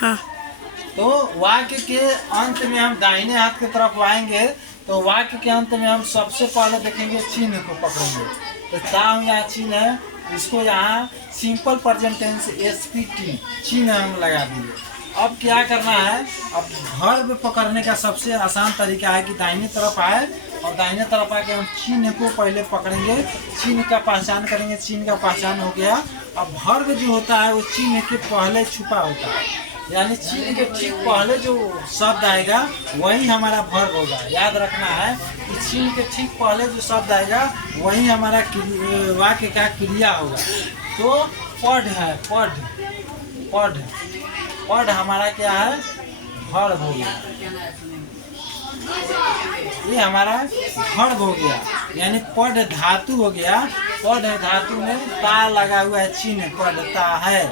हाँ। तो वाक्य के अंत में हम दाहिने हाथ की तरफ आएंगे तो वाक्य के अंत में हम सबसे पहले देखेंगे चिन्ह को पकड़ेंगे। तो ताऊ यहाँ चिन्ह है, इसको यहाँ सिंपल प्रेजेंट टेंस SPT चिन्ह हम लगा दिए। अब क्या करना है, अब वर्ब पकड़ने का सबसे आसान तरीका है कि दाहिने तरफ आए और दाहिने तरफ आके हम चिन्ह को पहले पकड़ेंगे, चिन्ह का पहचान करेंगे। चिन्ह का पहचान हो गया। अब वर्ब जो होता है वो चिन्ह के पहले छुपा होता है, यानी चिन्ह के ठीक पहले जो शब्द आएगा वही हमारा वर्ब होगा। याद रखना है कि चिन्ह के ठीक पहले जो शब्द आएगा वही हमारा वाक्य का क्रिया होगा। तो पढ़ है, पढ़ पढ़ हमारा क्या है, वर्ब हो गया। ये हमारा वर्ब हो गया, यानी पढ़ धातु हो गया। पढ़ धातु में ता लगा हुआ है, चिन्ह पढ़ता है।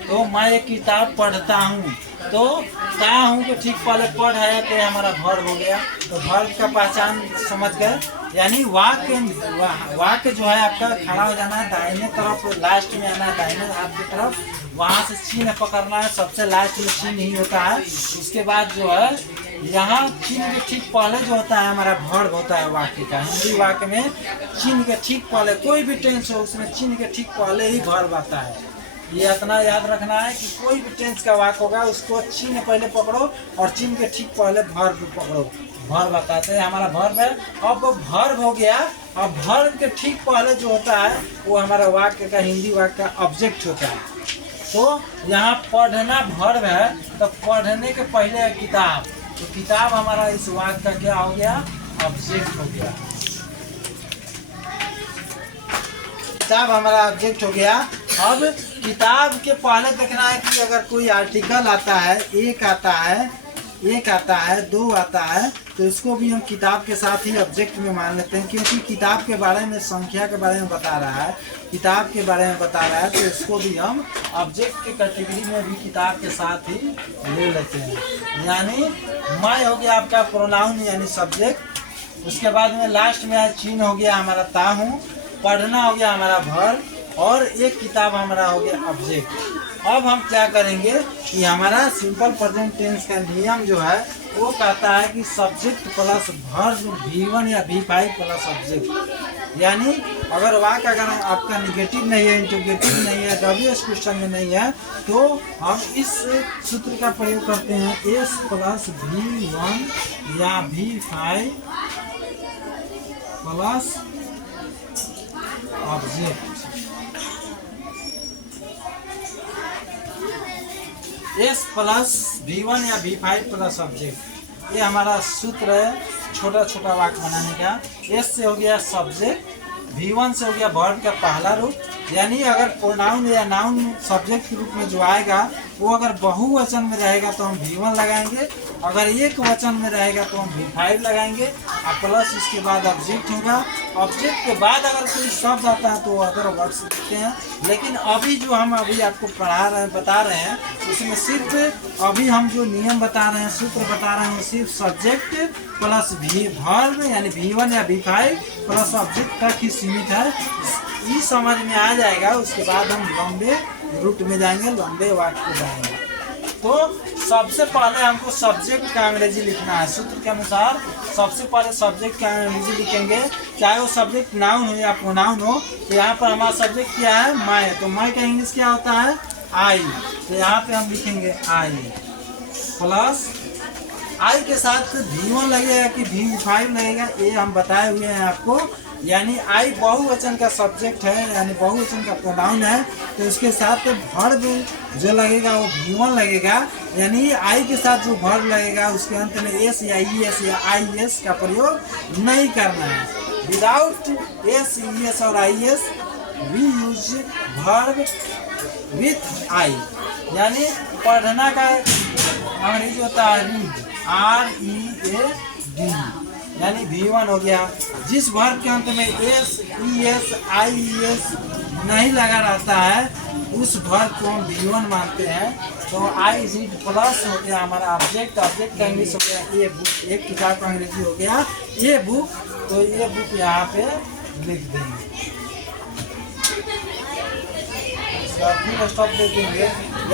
तो मैं एक किताब पढ़ता हूँ, तो ता हूँ के ठीक पहले पढ़ है तो हमारा वर्ब हो गया। तो वर्ब का पहचान समझ गए, यानी वाक्य जो है आपका खड़ा हो जाना है, दाहिने तरफ लास्ट में आना है, दाहिने हाथ की तरफ, वहाँ से चिन्ह पकड़ना है। सबसे लास्ट में चिन्ह ही होता है। उसके बाद जो है यहाँ चिन्ह के ठीक पहले जो होता है हमारा वर्ब होता है वाक्य का। हिंदी वाक्य में चिन्ह के ठीक पहले कोई भी टेंस हो उसमें चिन्ह के ठीक पहले ही वर्ब आता है। ये इतना याद रखना है कि कोई भी टेंस का वाक्य होगा उसको चिन्ह पहले पकड़ो और चिन्ह के ठीक पहले वर्ब पकड़ो, वर्ब आता है। तो हमारा वर्ब है। अब वर्ब हो गया। अब वर्ब के ठीक पहले जो होता है वो हमारा वाक्य का, हिंदी वाक्य का ऑब्जेक्ट होता है। तो यहाँ पढ़ना वर्ब है, तो पढ़ने के पहले है किताब, तो किताब हमारा इस वाक्य का क्या हो गया, ऑब्जेक्ट हो गया। किताब हमारा ऑब्जेक्ट हो गया। अब किताब के पहले देखना है कि अगर कोई आर्टिकल आता है, एक आता है, दो आता है, तो इसको भी हम किताब के साथ ही ऑब्जेक्ट में मान लेते हैं, क्योंकि किताब के बारे में, संख्या के बारे में बता रहा है, किताब के बारे में बता रहा है, तो इसको भी हम ऑब्जेक्ट के कैटेगरी में भी किताब के साथ ही ले लेते हैं। यानी मैं हो गया आपका प्रोनाउन यानी सब्जेक्ट। उसके बाद में लास्ट में चिन्ह हो गया हमारा ता हूँ, पढ़ना हो गया हमारा वर्ब, और एक किताब हमारा हो गया ऑब्जेक्ट। अब हम क्या करेंगे कि हमारा सिंपल प्रेजेंट टेंस का नियम जो है वो कहता है कि सब्जेक्ट प्लस वर्ब V1 या V5 प्लस ऑब्जेक्ट। यानी अगर वाक्य अगर आपका निगेटिव नहीं है, इंटरोगेटिव नहीं है, WH क्वेश्चन में नहीं है, तो हम इस सूत्र का प्रयोग करते हैं, S प्लस V1 या V5 plus object. S plus V1 या V5 प्लस ऑब्जेक्ट, ये हमारा सूत्र है छोटा छोटा वाक्य बनाने का। S से हो गया सब्जेक्ट, V1 से हो गया वर्ब का पहला रूप, यानी अगर प्रोनाउन या नाउन सब्जेक्ट के रूप में जो आएगा वो अगर बहुवचन में रहेगा तो हम V1 लगाएंगे, अगर एक वचन में रहेगा तो हम V5 लगाएंगे, और प्लस इसके बाद ऑब्जेक्ट होगा। ऑब्जेक्ट के बाद अगर कोई शब्द आता है तो अदर वर्ड्स लिखते हैं। लेकिन अभी जो हम अभी आपको बता रहे हैं उसमें सिर्फ अभी हम जो नियम बता रहे हैं, सूत्र बता रहे हैं, सिर्फ सब्जेक्ट प्लस वर्ब यानी V1 या V5 प्लस ऑब्जेक्ट तक ही सीमित है। ये समझ में आ जाएगा, उसके बाद हम लंबे रूट में जाएंगे, लंबे वाक्य को जाएंगे। तो सबसे पहले हमको सब्जेक्ट का अंग्रेजी लिखना है। सूत्र के अनुसार सबसे पहले सब्जेक्ट का अंग्रेजी लिखेंगे, चाहे वो सब्जेक्ट नाउन हो या प्रोनाउन हो। तो यहाँ पर हमारा सब्जेक्ट क्या है, मैं, तो मैं का इंग्लिश क्या होता है, आई। तो यहाँ पे हम लिखेंगे आई प्लस आई के साथ V1 लगेगा कि V5 लगेगा, ये हम बताए हुए हैं आपको। यानी आई बहुवचन का सब्जेक्ट है, यानी बहुवचन का प्रोनाउन है, तो इसके साथ वर्ब जो लगेगा वो V1 लगेगा। यानी आई के साथ जो वर्ब लगेगा उसके अंत में S या ES या IS का प्रयोग नहीं करना है। विदाउट S, ES और IS we use verb with I. यानी पढ़ना का अंग्रेजी होता है रीड, READ, यानी V1 हो गया। जिस वर्ब के अंत में S, ES, IES नहीं लगा रहता है उस वर्ब को हम V1 मानते हैं। तो आई रीड प्लस हो गया हमारा ऑब्जेक्ट। ऑब्जेक्ट का इंग्लिश हो गया ये बुक, एक किताब का अंग्रेजी हो गया ये बुक। तो ये बुक यहाँ पे लिख देंगे, इसका फुल स्टॉप दे देंगे।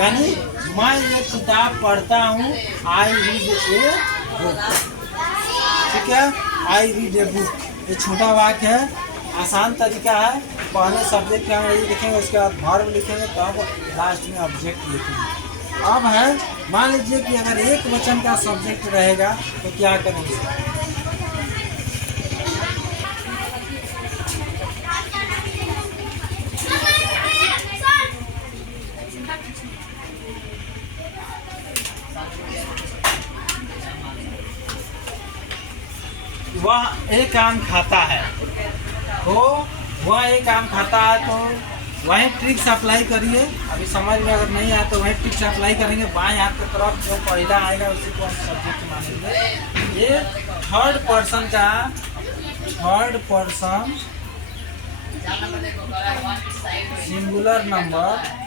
यानी मैं ये किताब पढ़ता हूँ, आई रीड ए बुक। ठीक है, आई रीड ए बुक, ये छोटा वाक्य है, आसान तरीका है। पहले सब्जेक्ट का अंग्रेजी लिखेंगे, उसके बाद वर्ब लिखेंगे, तब लास्ट में ऑब्जेक्ट लिखेंगे। अब है, मान लीजिए कि अगर एक वचन का सब्जेक्ट रहेगा तो क्या करेंगे? वह एक आम खाता है, तो वह एक आम खाता है, तो वही ट्रिक्स अप्लाई करिए। अभी समझ में अगर नहीं आया तो वही ट्रिक्स अप्लाई करेंगे। बाएं हाथ की तरफ जो पहला आएगा उसी को हम सब्जेक्ट मानेंगे। ये थर्ड पर्सन सिंगुलर नंबर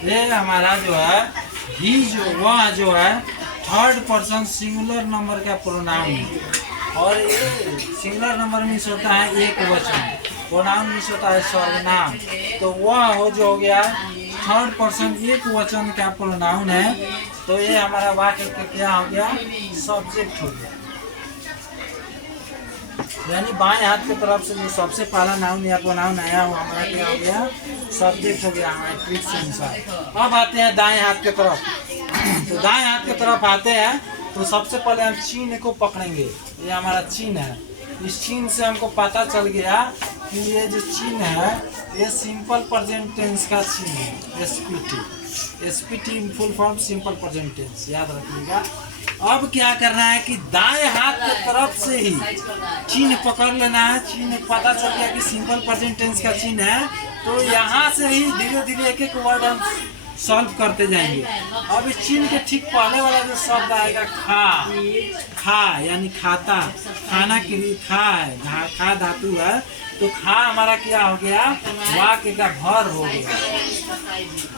ये हमारा जो है ही, वह जो है थर्ड पर्सन सिंगुलर नंबर का प्रोनाउन है। और ये सिंगुलर नंबर मीन्स होता है एक वचन, प्रोनाउन मीन्स होता है सर्वनाम। तो वह जो हो गया थर्ड पर्सन एक वचन का प्रोनाउन है, तो ये हमारा वाक्य का क्या हो गया? सब्जेक्ट हो गया। यानी बाएं हाथ की तरफ से जो सबसे पहला नाउन या प्रोनाउन आया वो हमारा क्या हो गया? सब्जेक्ट हो गया हमारे ट्रिक के अनुसार। अब आते हैं दाएं हाथ की तरफ। तो दाएं हाथ की तरफ आते हैं तो सबसे पहले हम चिन्ह को पकड़ेंगे। ये हमारा चिन्ह है, इस चिन्ह से हमको पता चल गया कि ये जो चिन्ह है ये सिंपल प्रेजेंट टेंस का चिन्ह है, SPT full form simple present tense, याद रखिएगा। अब क्या करना है कि दाएं हाथ की तरफ से ही चिन्ह पकड़ लेना है। चिन्ह पता चल गया कि सिंपल प्रेजेंट टेंस का चिन्ह है, तो यहाँ से ही धीरे धीरे एक एक वर्ड हम सॉल्व करते जाएंगे। अब इस चिन्ह के ठीक पहले वाला जो शब्द आएगा खा यानी खाता, खाना के लिए खा है, खा धातु है, तो खा हमारा क्या हो गया? वाक्य का भर हो गया,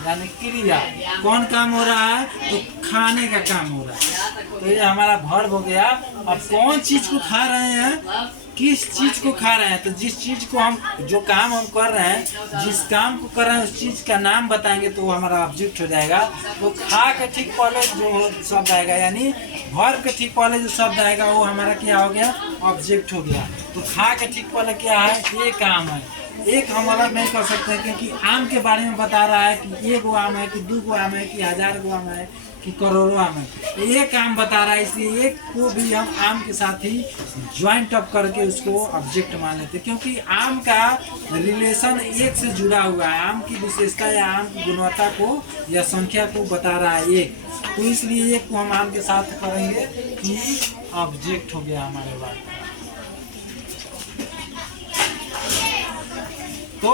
यानी क्रिया। कौन काम हो रहा है? तो खाने का काम हो रहा है, तो ये हमारा भर्ब हो गया। अब कौन चीज को खा रहे हैं, किस चीज को खा रहे हैं, तो जिस चीज को हम, जो काम हम कर रहे हैं, जिस काम को कर रहे हैं उस चीज का नाम बताएंगे तो वो हमारा ऑब्जेक्ट हो जाएगा। तो खा के ठीक पहले जो शब्द आएगा, यानी भर्ब के ठीक पहले जो शब्द आएगा वो हमारा क्या हो गया? ऑब्जेक्ट हो गया। तो खा के ठीक पहले क्या है? एक आम है। एक हम अलग नहीं कर सकते क्योंकि आम के बारे में बता रहा है कि एक गो आम है, कि दो गो आम है, कि हजार गो आम है, कि करोड़ों आम है। एक आम बता रहा है, इसलिए एक को भी हम आम के साथ ही ज्वाइंट अप करके उसको ऑब्जेक्ट मान लेते हैं, क्योंकि आम का रिलेशन एक से जुड़ा हुआ है। आम की विशेषता या आम की गुणवत्ता को या संख्या को बता रहा है एक, तो इसलिए एक को हम आम के साथ करेंगे कि ऑब्जेक्ट हो गया हमारे पास। तो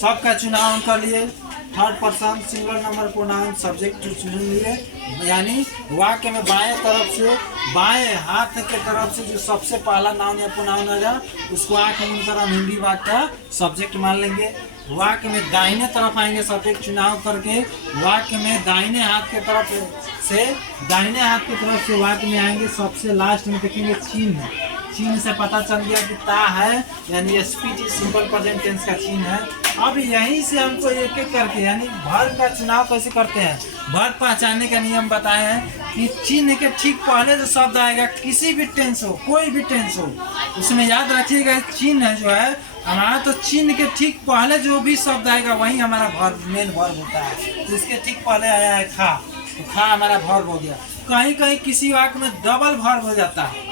सबका चुनाव हम कर लिए। Third person singular number pronoun subject चुन लिए, यानी वाक्य में बाएं तरफ से, बाएं हाथ के तरफ से जो सबसे पहला नाउन या प्रोनाउन आएगा उसको आंख मूंद कर हम हिंदी वाक्य का सब्जेक्ट मान लेंगे। वाक्य में दाहिने तरफ आएंगे सब्जेक्ट चुनाव करके, वाक्य में दाहिने हाथ के तरफ से, दाहिने हाथ की तरफ से वाक्य में आएंगे। सबसे लास्ट में देखेंगे चिन्ह, चिन्ह से पता चल गया कि ता है, यानी एसपीटी सिंपल प्रेजेंट टेंस का चिन्ह है। अब यहीं से हमको एक एक करके, यानी वर्ब का चुनाव कैसे करते हैं, वर्ब पहचानने का नियम बताए हैं कि चिन्ह के ठीक पहले जो शब्द आएगा, किसी भी टेंस हो, कोई भी टेंस हो, उसमें याद रखिएगा चिन्ह जो है हमारा, तो चिन्ह के ठीक पहले जो भी शब्द आएगा वही हमारा वर्ब, मेन वर्ब होता है। तो इसके ठीक पहले आया है खा, तो खा हमारा वर्ब हो गया। कहीं कहीं किसी वाक्य में डबल वर्ब हो जाता है,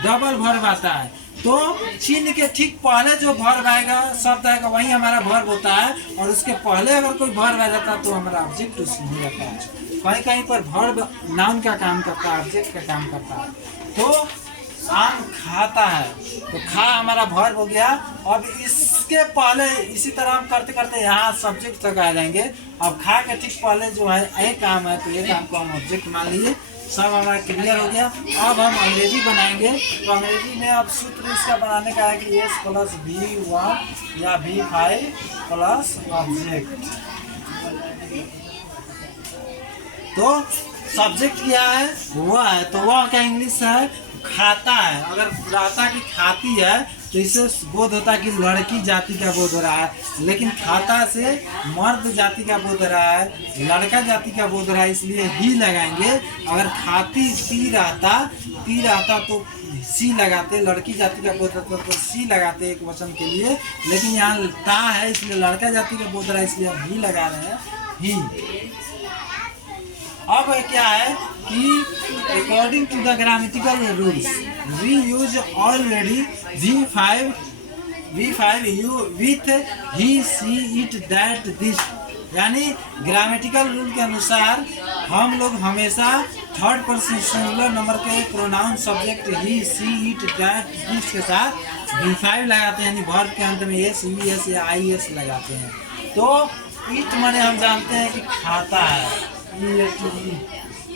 डबल वर्ब आता है, तो चिन्ह के ठीक पहले जो वर्ब आएगा, शब्द आएगा, वही हमारा वर्ब होता है। और उसके पहले अगर कोई वर्ब आ जाता है तो हमारा ऑब्जेक्ट उसमें हो जाता है। कहीं कहीं पर वर्ब नाउन का काम करता है, ऑब्जेक्ट का काम करता है। तो आम खाता है, तो खा हमारा वर्ब हो गया। अब इसके पहले इसी तरह हम करते करते यहाँ सब्जेक्ट तक आ जाएंगे। अब खा के ठीक पहले जो है एक आम है, तो एक आम को हम ऑब्जेक्ट मान लीजिए। सब हमारा क्लियर हो गया। अब हम अंग्रेजी बनाएंगे। तो अंग्रेजी में अब सूत्र इसका बनाने का है कि S + V1 या V5 प्लस ऑब्जेक्ट। तो सब्जेक्ट क्या है, वह है, तो वह क्या इंग्लिश है, खाता है। अगर रहता कि खाती है तो इससे बोध होता है कि लड़की जाति का बोध हो रहा है, लेकिन खाता से मर्द जाति का बोध हो रहा है, लड़का जाति का बोध हो रहा है, इसलिए ही लगाएंगे। अगर खाती ती रहता तो सी लगाते, लड़की जाति का बोध होता तो सी लगाते एक वचन के लिए, लेकिन यहाँ ता है इसलिए लड़का जाति का बोध हो रहा है, इसलिए हम ही लगा रहे हैं, ही। अब क्या है कि according to the grammatical rules we use already V5 you with he she it that this, यानी ग्रामेटिकल रूल के अनुसार हम लोग हमेशा थर्ड पर्सन सिंगुलर नंबर के pronoun subject he she it that this के साथ V5 लगाते हैं, यानी वर्ब के अंत में एस ई एस या आई एस लगाते हैं। तो इट माने हम जानते हैं कि खाता है,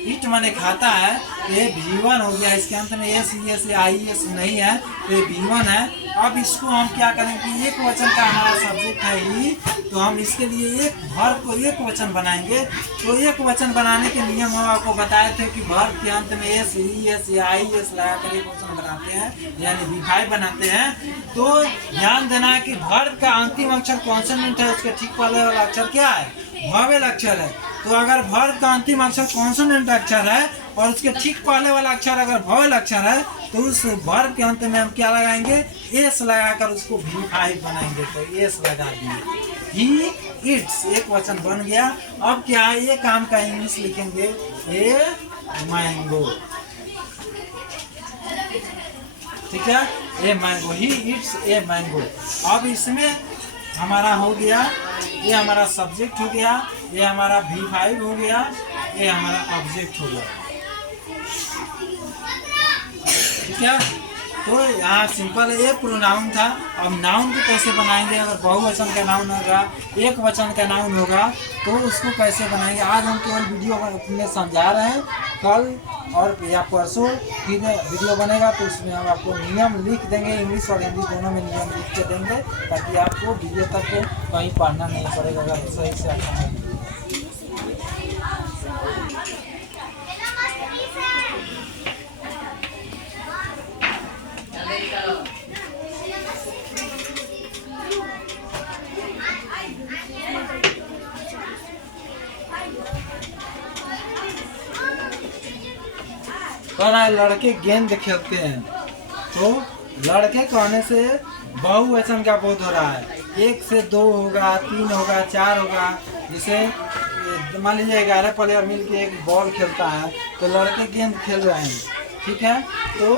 इट माने खाता है, ये V1 हो गया, इसके अंत में एस ई एस या आई एस नहीं है तो ये V1 है। अब इसको हम क्या करें कि एक वचन का हमारा सब्जेक्ट है ही, तो हम इसके लिए एक वर्ब को एक वचन बनाएंगे। तो एक वचन बनाने के नियम हम आपको बताए थे कि वर्ब के अंत में एस ई एस या आई एस लगाकर एक वचन बनाते हैं, यानी V5 बनाते हैं। तो ध्यान देना है कि वर्ब का अंतिम अक्षर कॉन्सोनेंट है, उसके ठीक पहले वाला अक्षर क्या है, वॉवेल अक्षर है। तो अगर वर्ब का अंतिम अक्षर कॉन्सोनेंट अक्षर है और उसके ठीक पहले वाला अक्षर अगर वॉवेल अक्षर है, तो उस वर्ब के अंत में हम क्या लगाएंगे, एस लगाकर उसको V5 बनाएंगे। तो एस लगा दिए, ही इट्स एक वचन बन गया। अब क्या है, ये काम का इंग्लिश लिखेंगे ए मैंगो, ठीक है, a mango, he it's a mango. अब इसमें हमारा हो गया, ये हमारा सब्जेक्ट हो गया, ये हमारा V5 हो गया, ये हमारा ऑब्जेक्ट हो गया, ठीक है। तो यहाँ सिंपल ये प्रोनाउन था। अब नाउन को कैसे बनाएंगे, अगर बहुवचन का नाउन होगा, एक वचन का नाउन होगा, तो उसको कैसे बनाएंगे, आज हम केवल वीडियो में समझा रहे हैं। कल और या परसों फिर वीडियो बनेगा तो उसमें हम आपको नियम लिख देंगे, इंग्लिश और हिंदी दोनों में नियम लिख के देंगे, ताकि आपको वीडियो तक कहीं पढ़ना नहीं पड़ेगा अगर सही से आपको। लड़के गेंद खेलते हैं, तो लड़के कहने से बहुवचन का बोध हो रहा है, 1 से 2 होगा, 3 होगा, 4 होगा। जैसे मान लीजिए 11 प्लेयर मिलके एक बॉल खेलता है, तो लड़के गेंद खेल रहे हैं, ठीक है। तो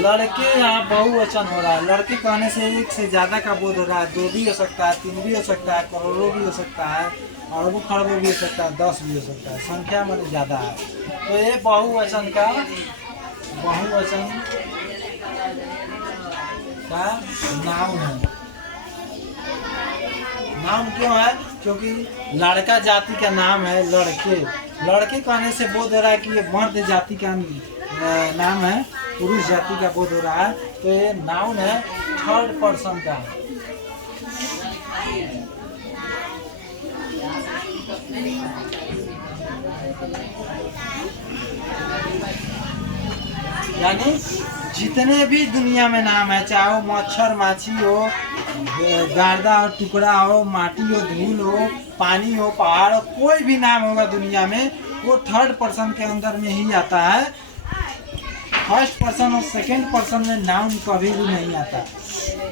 लड़के यहाँ बहुवचन हो रहा है, लड़के कहने से 1 से ज़्यादा का बोध हो रहा है, 2 भी हो सकता है, 3 भी हो सकता है, करोड़ों भी हो सकता है, अरबों खरबों भी हो सकता है, 10 भी हो सकता है, संख्या में ज़्यादा है। तो ये बहुवचन का नाउन है। नाम क्यों है, क्योंकि लड़का जाति का नाम है लड़के, लड़के कहने से बोध हो रहा है कि ये मर्द जाति का नाम है, पुरुष जाति का बोध हो रहा है। तो ये नाउन है, थर्ड पर्सन का। यानी जितने भी दुनिया में नाम है, चाहे वो मच्छर माछी हो, गार्दा हो, टुकड़ा हो, माटी हो, धूल हो, पानी हो, पहाड़ हो, कोई भी नाम होगा दुनिया में, वो थर्ड पर्सन के अंदर में ही आता है। फर्स्ट पर्सन और सेकंड पर्सन में नाउन कभी भी नहीं आता,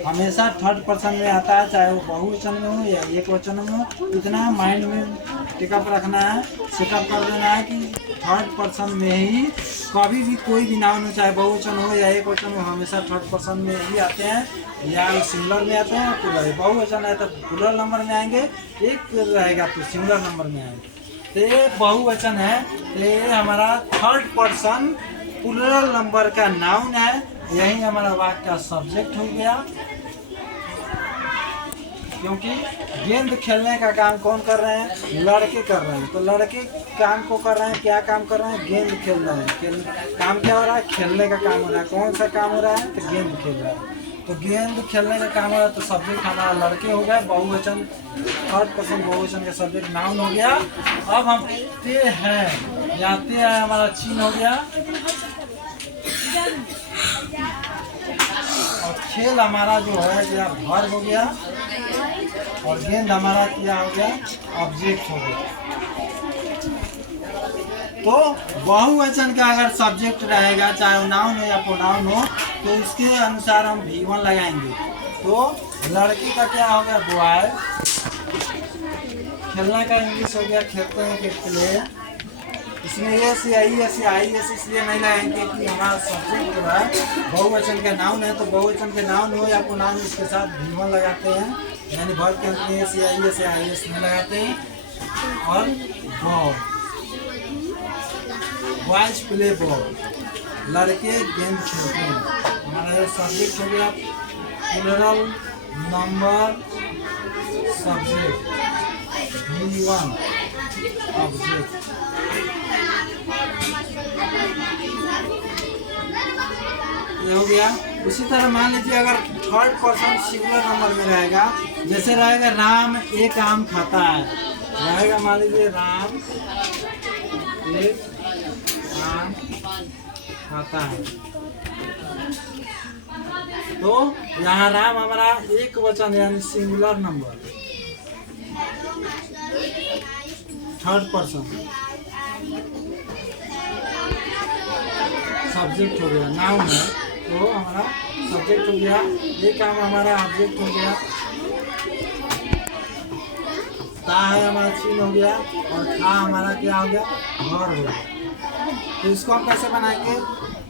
हमेशा थर्ड पर्सन में आता है, चाहे वो बहुवचन में हो या एक वचन में हो। इतना माइंड में टिकअप रखना है, सेटअप कर देना है कि थर्ड पर्सन में ही कभी भी कोई भी नाउन हो, चाहे बहुवचन हो या एक वचन हो, हमेशा थर्ड पर्सन में ही आते हैं, या सिंगुलर में आते हैं, प्लूरल। बहुवचन है तो प्लूरल नंबर में आएंगे, एक रहेगा तो सिंगुलर नंबर में आएंगे। तो ये बहुवचन है, तो ये हमारा थर्ड पर्सन प्लूरल नंबर का नाउन है, यही हमारा वाक्य का सब्जेक्ट हो गया। क्योंकि गेंद खेलने का काम कौन कर रहे हैं, लड़के कर रहे हैं, तो लड़के काम को कर रहे हैं, क्या काम कर रहे हैं, गेंद खेल रहे हैं। काम क्या हो रहा है, खेलने का काम हो रहा है। कौन सा काम हो रहा है, तो गेंद खेल रहा है। तो गेंद खेलने का काम हो रहा है, तो सब्जेक्ट हमारा लड़के हो गया, बहुवचन थर्ड पर्सन बहुवचन का सब्जेक्ट नाउन हो गया। अब हम ते हैं, यहाँ ते है हमारा चिन्ह हो गया, और खेल हमारा जो है यह वर्ब हो गया, और गेंद हमारा क्या हो गया, ऑब्जेक्ट हो गया। तो बहुवचन का अगर सब्जेक्ट रहेगा, चाहे वो नाउन हो या प्रोनाउन हो, तो उसके अनुसार हम V1 लगाएंगे। तो लड़की का क्या हो गया, बॉय। खेलने का इंग्लिश हो गया, खेलते हैं कि प्ले। इसमें एस या आई एस इसलिए नहीं लगाएंगे कि हमारा सब्जेक्ट जो है बहुवचन का नाउन है, तो बहुवचन के नाउन हो या प्रोनाउन उसके साथ V1 लगाते हैं, यानी वर्ब के अंत में एस या आई एस नहीं लगाते हैं। और बॉल, बॉयज प्ले बॉल, लड़के गेंद खेलते हैं। हमारा ये सब्जेक्ट हो गया plural number subject, V1 object. ये हो गया। उसी तरह मान लीजिए अगर थर्ड पर्सन सिंगुलर नंबर में रहेगा, जैसे रहेगा राम एक आम खाता है, रहेगा मान लीजिए राम एक आम खाता है, तो यहाँ राम हमारा एक वचन यानी singular number, third person subject हो गया, नाउन है तो हमारा सब्जेक्ट हो गया, ये काम हमारा ऑब्जेक्ट हो गया, ता है हमारा चिन्ह हो गया, और खा हमारा क्या हो गया, वर्ब हो गया। तो इसको हम कैसे बनाएंगे,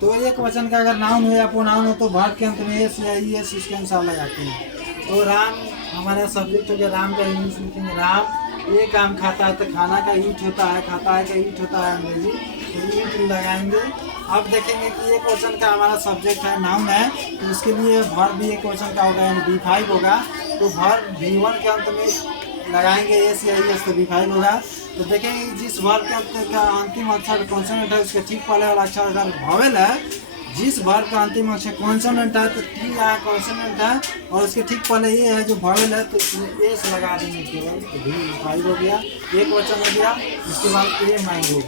तो एक वचन का अगर नाउन हो या प्रोनाउन हो तो वर्ब के अंत में एस या ई एस इसके अनुसार लगाते हैं। तो राम हमारा सब्जेक्ट हो गया, राम का इंग्लिश लिखेंगे राम एक आम खाता है, तो खाना का ईट होता है, खाता है का ईट होता है अंग्रेजी, तो ईट लगाएंगे। अब देखेंगे कि एक वचन का हमारा सब्जेक्ट है, नाउन है, तो उसके लिए वर्ब भी एक वचन का होगा यानी V5 होगा, तो वर्ब V1 के अंत में लगाएंगे एस या ई एस, तो V5 होगा। तो देखेंगे जिस वर्ब के अंत का अंतिम अक्षर कॉन्सोनेंट है उसके ठीक पहले वाला अक्षर अगर वॉवेल है, जिस वर्ब का अंतिम अक्षर कॉन्सोनेंट है तो टी या कॉन्सोनेंट है, और उसके ठीक पहले ये है जो वॉवेल है, तो इसमें एस लगा देंगे केवल, तो V5 हो गया, एक वचन हो गया। इसके बाद ये मैंगो,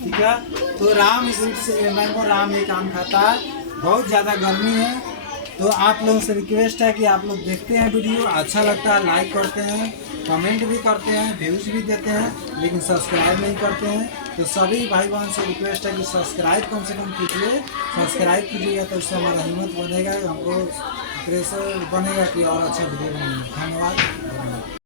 ठीक है। तो राम मैंगो, राम एक आम खाता है, बहुत ज़्यादा गर्मी है, तो आप लोगों से रिक्वेस्ट है कि आप लोग देखते हैं वीडियो, अच्छा लगता है लाइक करते हैं, कमेंट भी करते हैं, व्यूज भी देते हैं, लेकिन सब्सक्राइब नहीं करते हैं। तो सभी भाई बहन से रिक्वेस्ट है कि सब्सक्राइब कम से कम कीजिए, सब्सक्राइब कीजिएगा तो उससे हमारा हिम्मत बनेगा, हमको प्रेशर बनेगा कि और अच्छा वीडियो बनाएंगे। धन्यवाद।